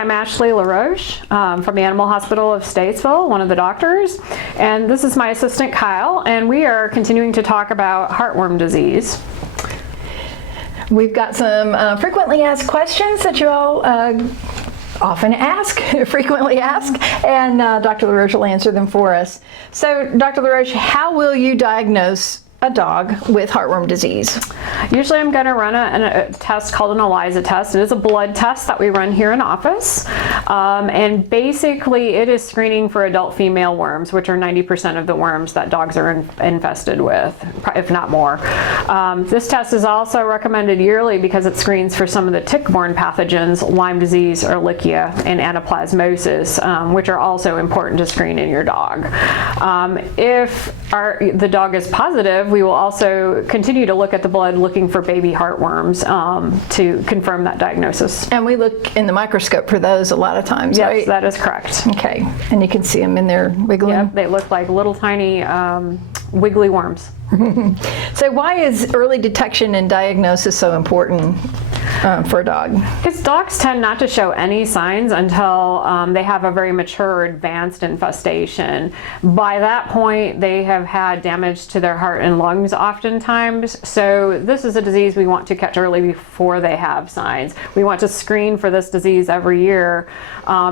I'm Ashley LaRoche from the Animal Hospital of Statesville, one of the doctors, and this is my assistant Kyle, and we are continuing to talk about heartworm disease. We've got some frequently asked questions that you all often ask, frequently ask, and Dr. LaRoche will answer them for us. So, Dr. LaRoche, how will you diagnose a dog with heartworm disease? Usually I'm going to run a test called an ELISA test. It is a blood test that we run here in office. And basically it is screening for adult female worms, which are 90% of the worms that dogs are infested with, if not more. This test is also recommended yearly because it screens for some of the tick-borne pathogens, Lyme disease, Ehrlichia, and anaplasmosis, which are also important to screen in your dog. If the dog is positive, we will also continue to look at the blood looking for baby heartworms to confirm that diagnosis. And we look in the microscope for those a lot of times, yes, right? That is correct. Okay, and you can see them in there wiggling? Yep, they look like little tiny wiggly worms. So why is early detection and diagnosis so important for a dog? Because dogs tend not to show any signs until they have a very mature or advanced infestation. By that point, they have had damage to their heart and lungs oftentimes. So this is a disease we want to catch early before they have signs. We want to screen for this disease every year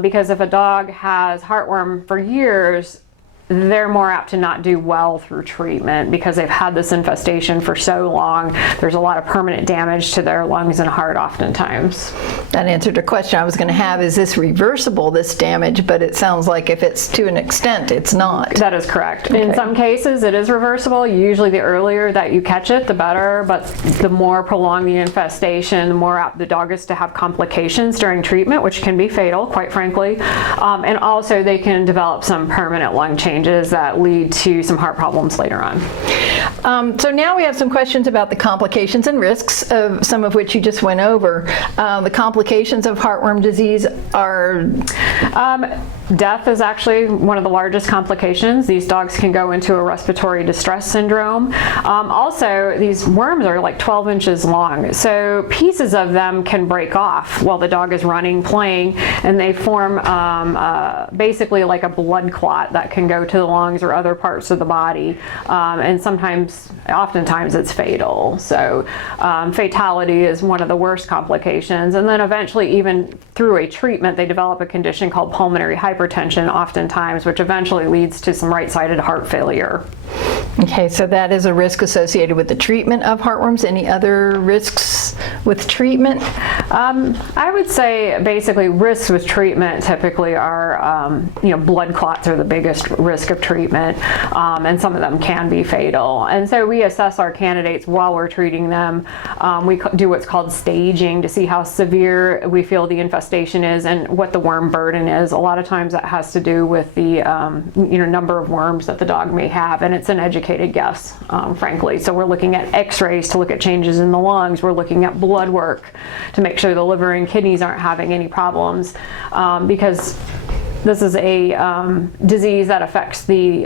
because if a dog has heartworm for years, they're more apt to not do well through treatment because they've had this infestation for so long. There's a lot of permanent damage to their lungs and heart oftentimes. That answered a question I was going to have. Is this reversible, this damage? But it sounds like if it's to an extent, it's not. That is correct. Okay. In some cases, it is reversible. Usually the earlier that you catch it, the better. But the more prolonged the infestation, the more apt the dog is to have complications during treatment, which can be fatal, quite frankly. And also they can develop some permanent lung changes that lead to some heart problems later on. So now we have some questions about the complications and risks, of some of which you just went over. The complications of heartworm disease are? Death is actually one of the largest complications. These dogs can go into a respiratory distress syndrome. Also, these worms are like 12 inches long, so pieces of them can break off while the dog is running, playing, and they form basically like a blood clot that can go to the lungs or other parts of the body, and oftentimes it's fatal. So fatality is one of the worst complications, and then eventually even through a treatment they develop a condition called pulmonary hypertension oftentimes, which eventually leads to some right-sided heart failure. Okay, so that is a risk associated with the treatment of heartworms. Any other risks with treatment? I would say basically risks with treatment typically are, blood clots are the biggest risk of treatment, and some of them can be fatal. And so we assess our candidates while we're treating them. We do what's called staging to see how severe we feel the infestation is and what the worm burden is. A lot of times that has to do with the number of worms that the dog may have, and it's an educated guess, frankly. So we're looking at x-rays to look at changes in the lungs. We're looking at blood work to make sure the liver and kidneys aren't having any problems, because this is a disease that affects the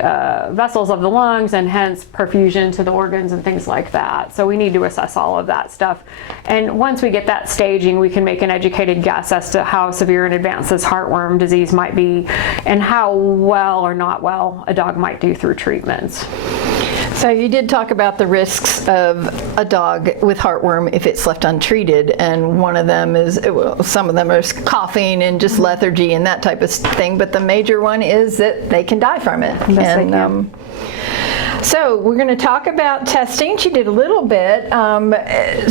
vessels of the lungs and hence perfusion to the organs and things like that. So we need to assess all of that stuff. And once we get that staging, we can make an educated guess as to how severe and advanced this heartworm disease might be and how well or not well a dog might do through treatments. So you did talk about the risks of a dog with heartworm if it's left untreated, and one of them is, some of them are coughing and just lethargy and that type of thing, but the major one is that they can die from it. Yes, and, they can. So we're going to talk about testing. She did a little bit.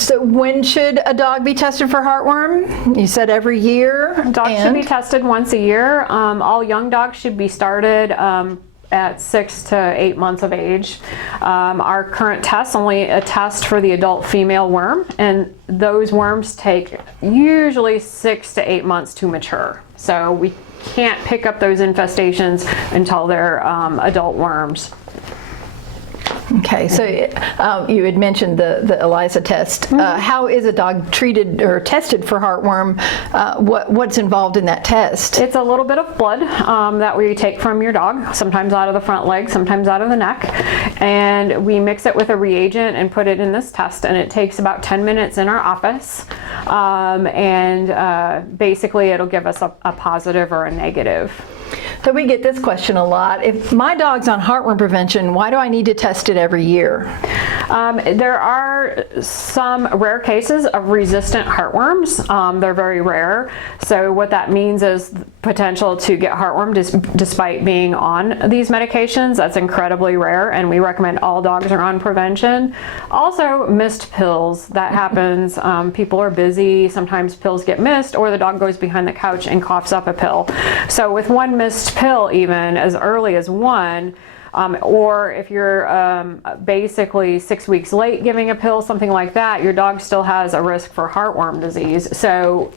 So when should a dog be tested for heartworm? You said every year. Dogs should be tested once a year. All young dogs should be started at 6 to 8 months of age. Our current test only a test for the adult female worm, and those worms take usually 6 to 8 months to mature. So we can't pick up those infestations until they're adult worms. Okay, so you had mentioned the ELISA test. How is a dog treated or tested for heartworm? What's involved in that test? It's a little bit of blood that we take from your dog, sometimes out of the front leg, sometimes out of the neck, and we mix it with a reagent and put it in this test, and it takes about 10 minutes in our office, and basically it'll give us a positive or a negative. So we get this question a lot. If my dog's on heartworm prevention, why do I need to test it every year? There are some rare cases of resistant heartworms. They're very rare. So what that means is potential to get heartworm despite being on these medications. That's incredibly rare, and we recommend all dogs are on prevention. Also, missed pills. That happens. People are busy. Sometimes pills get missed, or the dog goes behind the couch and coughs up a pill. So with one missed pill, even as early as one, or if you're basically 6 weeks late giving a pill, something like that, your dog still has a risk for heartworm disease. So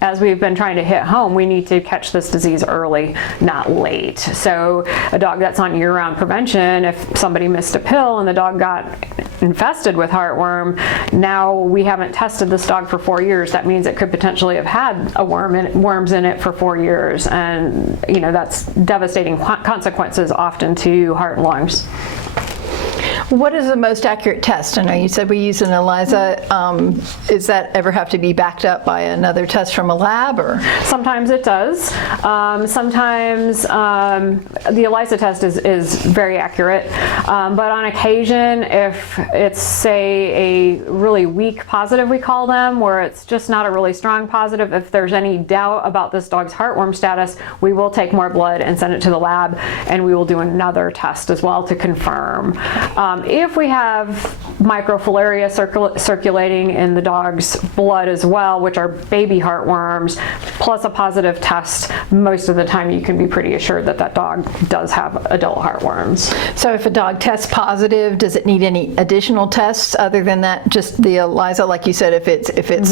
as we've been trying to hit home, we need to catch this disease early, not late. So a dog that's on year-round prevention, if somebody missed a pill and the dog got infested with heartworm, now we haven't tested this dog for 4 years. That means it could potentially have had worms in it for 4 years, and that's devastating consequences often to heart and lungs. What is the most accurate test? I know you said we use an ELISA. Does that ever have to be backed up by another test from a lab, or? Sometimes it does. Sometimes the ELISA test is very accurate, but on occasion, if it's, say, a really weak positive, we call them, where it's just not a really strong positive, if there's any doubt about this dog's heartworm status, we will take more blood and send it to the lab, and we will do another test as well to confirm. If we have microfilaria circulating in the dog's blood as well, which are baby heartworms, plus a positive test, most of the time you can be pretty assured that that dog does have adult heartworms. So if a dog tests positive, does it need any additional tests other than that, just the ELISA, like you said, if it's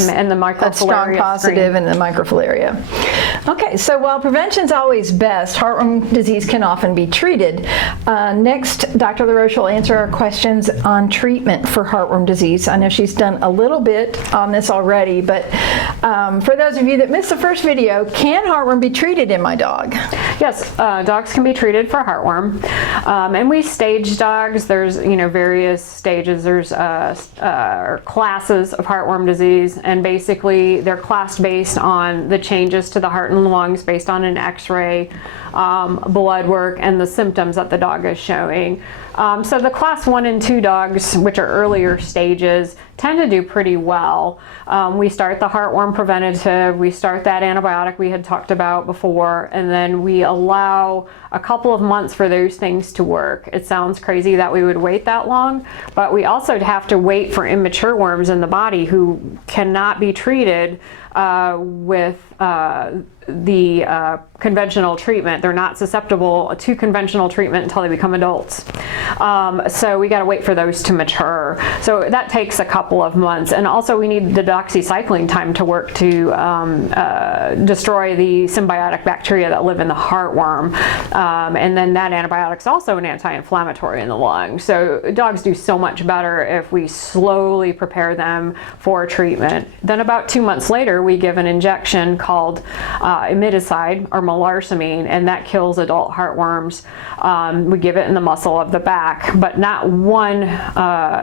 and the microfilaria a strong positive and the microfilaria? Okay, so while prevention's always best, heartworm disease can often be treated. Next, Dr. LaRoche will answer our questions on treatment for heartworm disease. I know she's done a little bit on this already, but for those of you that missed the first video, can heartworm be treated in my dog? Yes, dogs can be treated for heartworm, and we stage dogs. There's various stages. There's classes of heartworm disease, and basically they're classed based on the changes to the heart and lungs based on an X-ray, blood work, and the symptoms that the dog is showing. So the class 1 and 2 dogs, which are earlier stages, tend to do pretty well. We start the heartworm preventative, we start that antibiotic we had talked about before, and then we allow a couple of months for those things to work. It sounds crazy that we would wait that long, but we also have to wait for immature worms in the body who cannot be treated with the conventional treatment. They're not susceptible to conventional treatment until they become adults. So we got to wait for those to mature. So that takes a couple of months. And also we need the doxycycline time to work to destroy the symbiotic bacteria that live in the heartworm. And then that antibiotic's also an anti-inflammatory in the lung. So dogs do so much better if we slowly prepare them for treatment. Then about 2 months later, we give an injection called imidazide or melarsamine, and that kills adult heartworms. We give it in the muscle of the back, but not one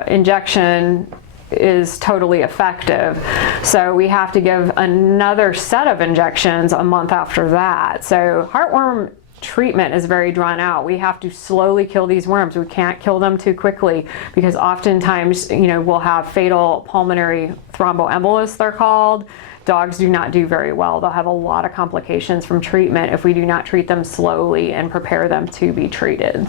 injection is totally effective. So we have to give another set of injections a month after that. So heartworm treatment is very drawn out. We have to slowly kill these worms. We can't kill them too quickly because oftentimes, we'll have fatal pulmonary thromboembolus, they're called. Dogs do not do very well. They'll have a lot of complications from treatment if we do not treat them slowly and prepare them to be treated.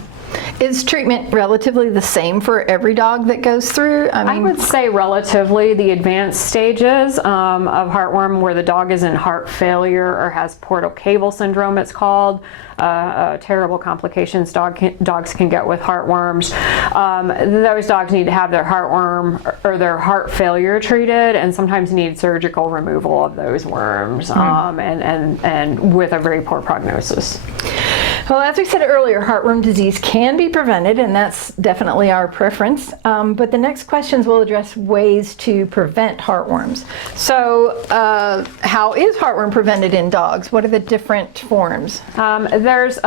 Is treatment relatively the same for every dog that goes through? I would say relatively. The advanced stages of heartworm, where the dog is in heart failure or has portal cable syndrome, it's called, terrible complications dogs can get with heartworms. Those dogs need to have their heartworm or their heart failure treated, and sometimes need surgical removal of those worms, and with a very poor prognosis. Well, as we said earlier, heartworm disease can be prevented, and that's definitely our preference. But the next questions will address ways to prevent heartworms. So how is heartworm prevented in dogs? What are the different forms? There's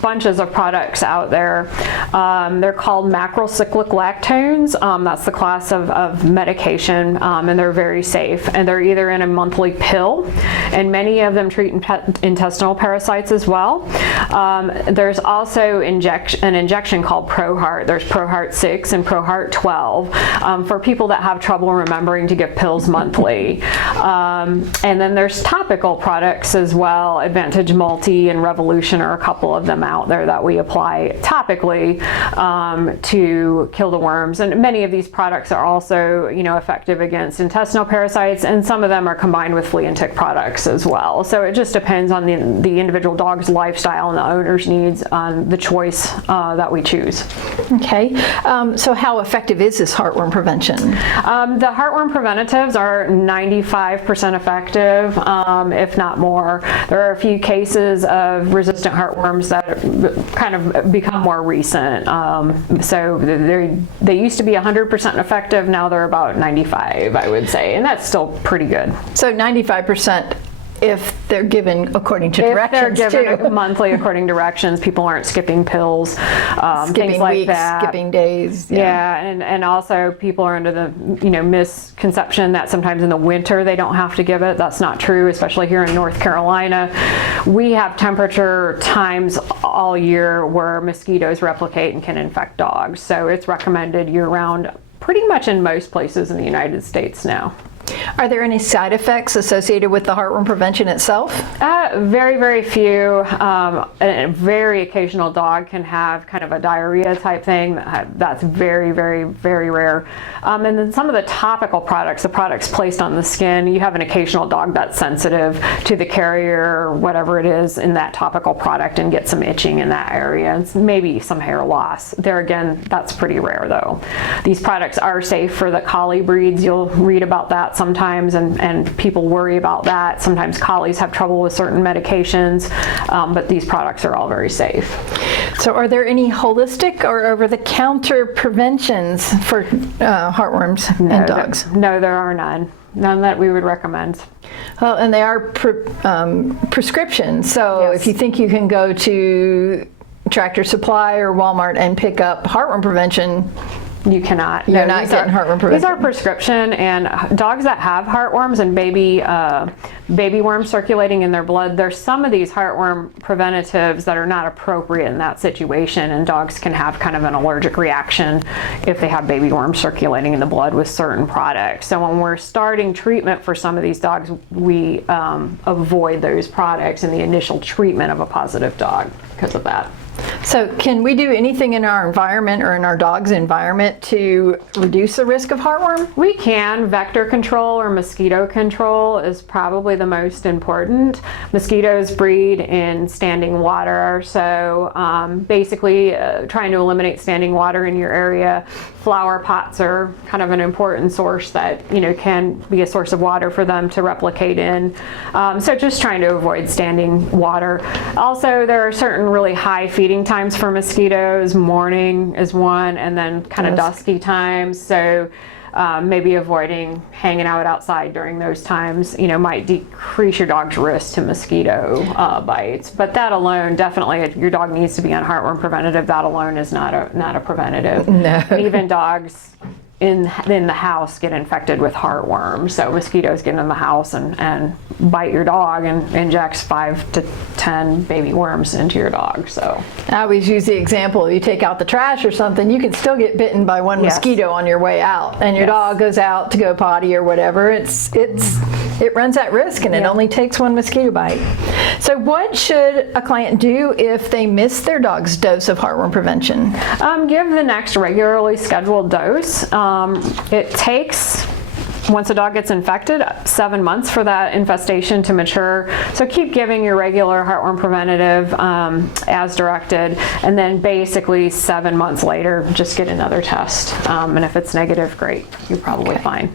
bunches of products out there. They're called macrocyclic lactones. That's the class of medication, and they're very safe. And they're either in a monthly pill, and many of them treat intestinal parasites as well. There's also an injection called ProHeart. There's ProHeart 6 and ProHeart 12 for people that have trouble remembering to give pills monthly. And then there's topical products as well. Advantage Multi and Revolution are a couple of them out there that we apply topically to kill the worms. And many of these products are also, effective against intestinal parasites, and some of them are combined with flea and tick products as well. So it just depends on the individual dog's lifestyle and the owner's needs on the choice that we choose. Okay, so how effective is this heartworm prevention? The heartworm preventatives are 95% effective, if not more. There are a few cases of resistant heartworms that kind of become more recent. So they used to be 100% effective. Now they're about 95, I would say, and that's still pretty good. So 95% if they're given according to directions. If they're given too. monthly according to directions, people aren't skipping pills, Skipping things like weeks, that. skipping days. Yeah, and also people are under the misconception that sometimes in the winter they don't have to give it. That's not true, especially here in North Carolina. We have temperature times all year where mosquitoes replicate and can infect dogs. So it's recommended year-round pretty much in most places in the United States now. Are there any side effects associated with the heartworm prevention itself? Very, very few. A very occasional dog can have kind of a diarrhea type thing. That's very, very, very rare. And then some of the topical products, the products placed on the skin, you have an occasional dog that's sensitive to the carrier or whatever it is in that topical product and get some itching in that area and maybe some hair loss. There again, that's pretty rare though. These products are safe for the collie breeds. You'll read about that sometimes, and people worry about that. Sometimes collies have trouble with certain medications, but these products are all very safe. So are there any holistic or over-the-counter preventions for heartworms in dogs? No, there are none. None that we would recommend. Well, and they are prescriptions. So Yes. if you think you can go to Tractor Supply or Walmart and pick up heartworm prevention, You cannot. You're not getting heartworm prevention. These are prescription, and dogs that have heartworms and baby worms circulating in their blood, there's some of these heartworm preventatives that are not appropriate in that situation, and dogs can have kind of an allergic reaction if they have baby worms circulating in the blood with certain products. So when we're starting treatment for some of these dogs, we avoid those products in the initial treatment of a positive dog because of that. So can we do anything in our environment or in our dog's environment to reduce the risk of heartworm? We can. Vector control or mosquito control is probably the most important. Mosquitoes breed in standing water, so basically trying to eliminate standing water in your area. Flower pots are kind of an important source that can be a source of water for them to replicate in. So just trying to avoid standing water. Also, there are certain really high feeding times for mosquitoes. Morning is one, and then kind of dusky times. So maybe avoiding hanging out outside during those times, might decrease your dog's risk to mosquito bites. But that alone, definitely, if your dog needs to be on heartworm preventative, that alone is not a preventative. No. Even dogs in the house get infected with heartworms. So mosquitoes get in the house and bite your dog and injects 5 to 10 baby worms into your dog. So I always use the example, you take out the trash or something, you can still get bitten by one Yes. mosquito on your way out, and your Yes. dog goes out to go potty or whatever. It runs that risk, and it Yeah. only takes one mosquito bite. So what should a client do if they miss their dog's dose of heartworm prevention? give the next regularly scheduled dose. It takes, once a dog gets infected, 7 months for that infestation to mature. So keep giving your regular heartworm preventative as directed, and then basically 7 months later, just get another test. And if it's negative, great, you're probably fine.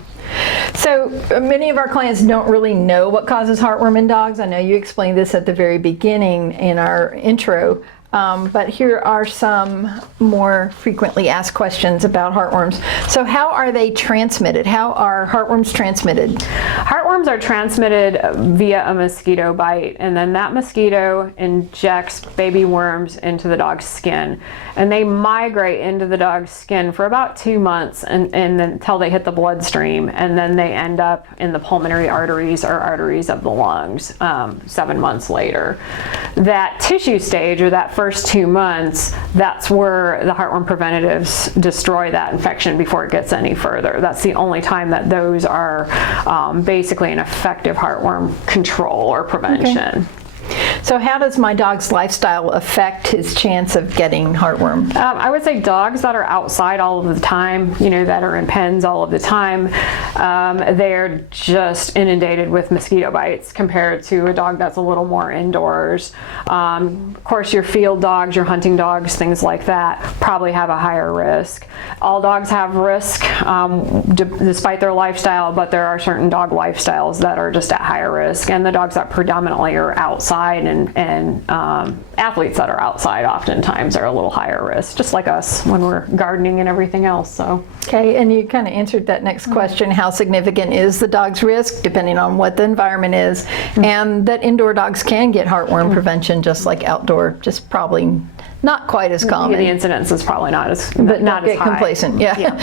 So many of our clients don't really know what causes heartworm in dogs. I know you explained this at the very beginning in our intro, but here are some more frequently asked questions about heartworms. So how are they transmitted? How are heartworms transmitted? Heartworms are transmitted via a mosquito bite, and then that mosquito injects baby worms into the dog's skin, and they migrate into the dog's skin for about 2 months and until they hit the bloodstream, and then they end up in the pulmonary arteries or arteries of the lungs 7 months later. That tissue stage, or that first 2 months, that's where the heartworm preventatives destroy that infection before it gets any further. That's the only time that those are basically an effective heartworm control or prevention. Okay. So how does my dog's lifestyle affect his chance of getting heartworm? I would say dogs that are outside all of the time, that are in pens all of the time, they're just inundated with mosquito bites compared to a dog that's a little more indoors. Of course, your field dogs, your hunting dogs, things like that probably have a higher risk. All dogs have risk despite their lifestyle, but there are certain dog lifestyles that are just at higher risk, and the dogs that predominantly are outside and athletes that are outside oftentimes are a little higher risk, just like us when we're gardening and everything else. So. Okay, and you kind of answered that next question, how significant is the dog's risk depending on what the environment is, and that indoor dogs can get heartworm prevention just like outdoor, just probably not quite as common. The incidence is probably not as but not as get high. Complacent, yeah.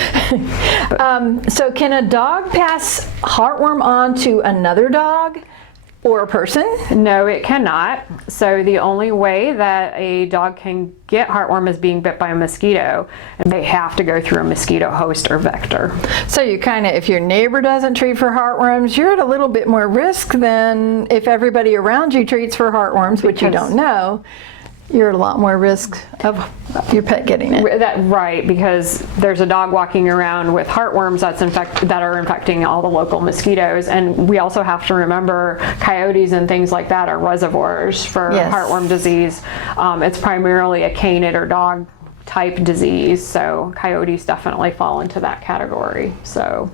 So can a dog pass heartworm on to another dog? Or a person? No, it cannot. So the only way that a dog can get heartworm is being bit by a mosquito, and they have to go through a mosquito host or vector. So you kind of, if your neighbor doesn't treat for heartworms, you're at a little bit more risk than if everybody around you treats for heartworms, which you don't know. You're at a lot more risk of your pet getting it. Right, because there's a dog walking around with heartworms that are infecting all the local mosquitoes, and we also have to remember coyotes and things like that are reservoirs for heartworm disease. It's primarily a canid or dog type disease, so coyotes definitely fall into that category. So.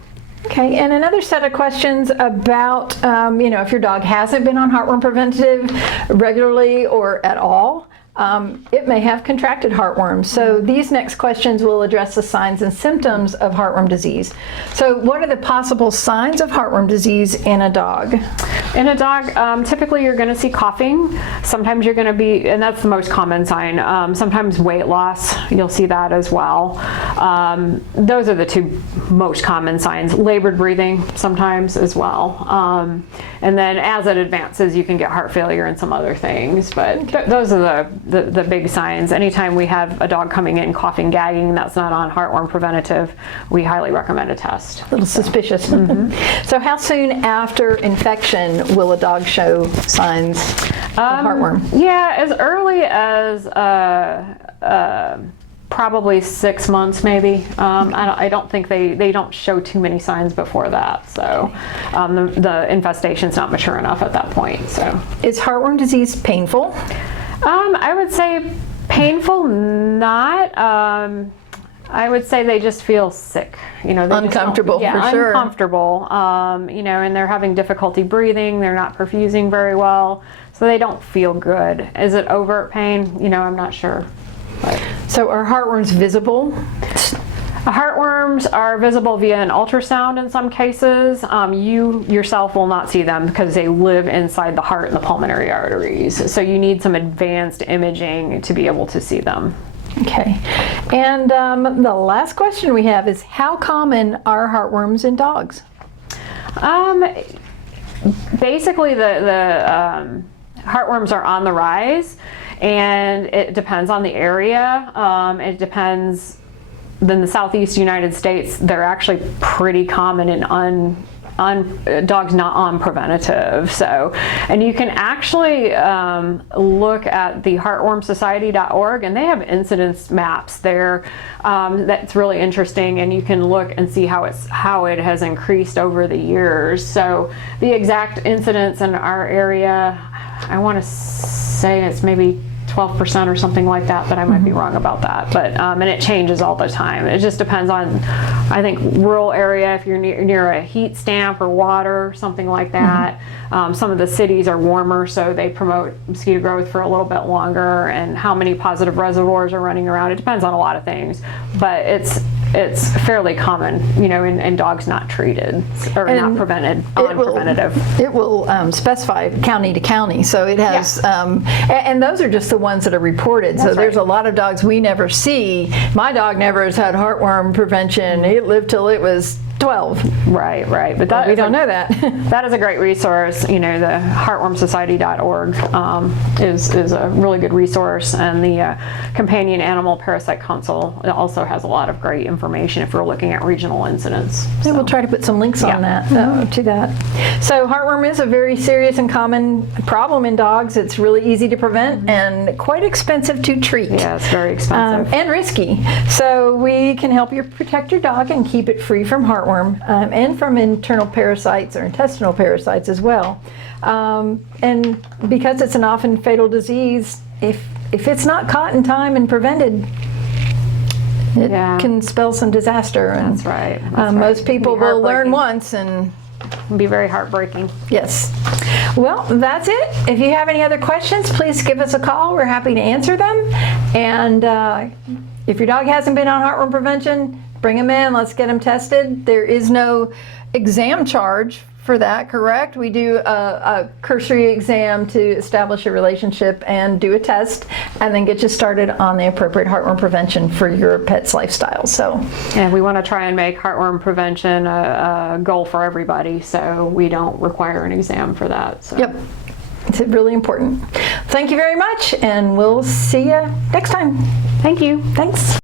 Okay, and another set of questions about, if your dog hasn't been on heartworm preventative regularly or at all, it may have contracted heartworms. So these next questions will address the signs and symptoms of heartworm disease. So what are the possible signs of heartworm disease in a dog? In a dog, typically you're going to see coughing. Sometimes you're going to be, and that's the most common sign, sometimes weight loss, you'll see that as well. Those are the two most common signs. Labored breathing sometimes as well. And then as it advances, you can get heart failure and some other things, but those are the big signs. Anytime we have a dog coming in coughing, gagging, that's not on heartworm preventative, we highly recommend a test. A little suspicious. So how soon after infection will a dog show signs of heartworm? Yeah, as early as probably 6 months maybe. I don't think they don't show too many signs before that, so the infestation's not mature enough at that point. So is heartworm disease painful? I would say painful, not. I would say they just feel sick. Uncomfortable, for sure. Uncomfortable. And they're having difficulty breathing. They're not perfusing very well, so they don't feel good. Is it overt pain? I'm not sure. But. So are heartworms visible? Heartworms are visible via an ultrasound in some cases. You yourself will not see them because they live inside the heart and the pulmonary arteries. So you need some advanced imaging to be able to see them. Okay. And the last question we have is, how common are heartworms in dogs? Basically, the heartworms are on the rise, and it depends on the area. It depends. In the southeast United States, they're actually pretty common in dogs not on preventative. So, and you can actually look at the heartwormsociety.org, and they have incidence maps there. That's really interesting, and you can look and see how it has increased over the years. So the exact incidence in our area, I want to say it's maybe 12% or something like that, but I might be wrong about that. But and it changes all the time. It just depends on, I think, rural area, if you're near a heat stamp or water, something like that. Some of the cities are warmer, so they promote mosquito growth for a little bit longer, and how many positive reservoirs are running around. It depends on a lot of things, but it's fairly common, you know, in dogs not treated or not prevented on preventative. It will specify county to county, so it has, and those are just the ones that are reported. So there's a lot of dogs we never see. My dog never has had heartworm prevention. It lived till it was 12. Right. But that we don't know that. That is a great resource. You know, the heartwormsociety.org is a really good resource, and the Companion Animal Parasite Council also has a lot of great information if we're looking at regional incidents. So we'll try to put some links on that to that. So heartworm is a very serious and common problem in dogs. It's really easy to prevent and quite expensive to treat. Yeah, it's very expensive and risky. So we can help you protect your dog and keep it free from heartworm. And from internal parasites or intestinal parasites as well. And because it's an often fatal disease, if it's not caught in time and prevented, it can spell some disaster. And, That's right. Most people will learn once and it'll be very heartbreaking. Yes. Well, that's it. If you have any other questions, please give us a call. We're happy to answer them. And if your dog hasn't been on heartworm prevention, bring them in, let's get them tested. There is no exam charge for that, correct? We do a cursory exam to establish a relationship and do a test, and then get you started on the appropriate heartworm prevention for your pet's lifestyle. So, and we want to try and make heartworm prevention a goal for everybody, so we don't require an exam for that. So. Yep, it's really important. Thank you very much, and we'll see you next time. Thank you. Thanks.